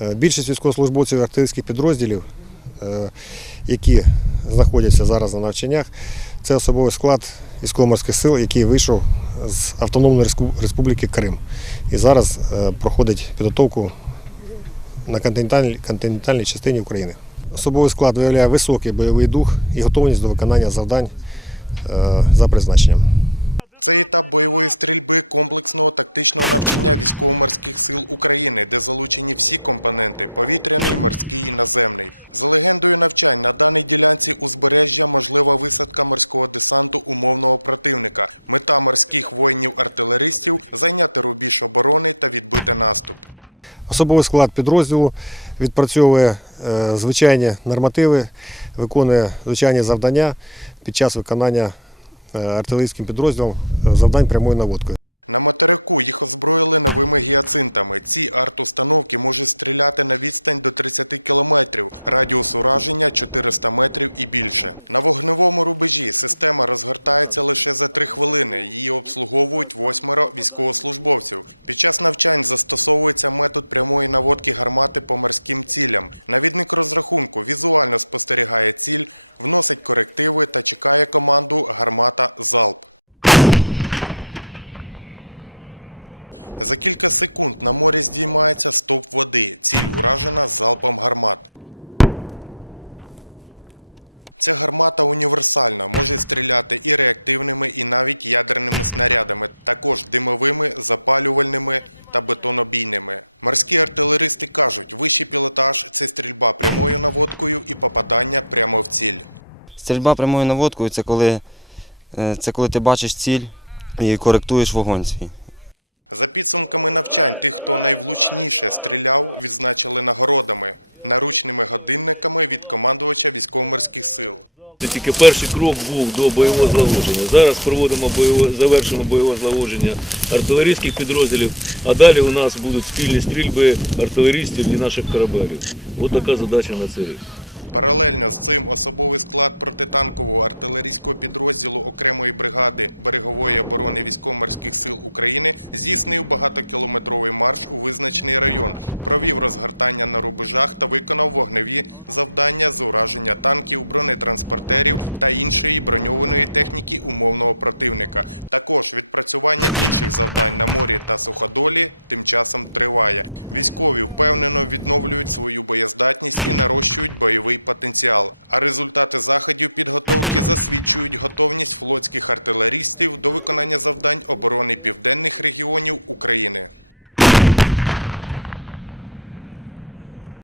Е, Більшість військовослужбовців артилерійських підрозділів, е, які знаходяться зараз на навчаннях, це особовий склад військово-морських сил, який вийшов з Автономної Республіки Крим. І зараз е, проходить підготовку на континентальній, континентальній частині України. Особовий склад виявляє високий бойовий дух і готовність до виконання завдань за призначенням. Особовий склад підрозділу відпрацьовує е, звичайні нормативи, виконує звичайні завдання під час виконання е, артилерійським підрозділом завдань прямою наводкою. достаточно. А дальше, ну, вот именно там попадание в воду. Стрільба прямою наводкою це коли, е, це коли ти бачиш ціль і коректуєш вогонь свій. Це тільки перший крок був до бойового злагодження. Зараз проводимо бойове, завершимо бойове злагодження артилерійських підрозділів, а далі у нас будуть спільні стрільби артилерістів і наших корабелів. Ось така задача на цей рік.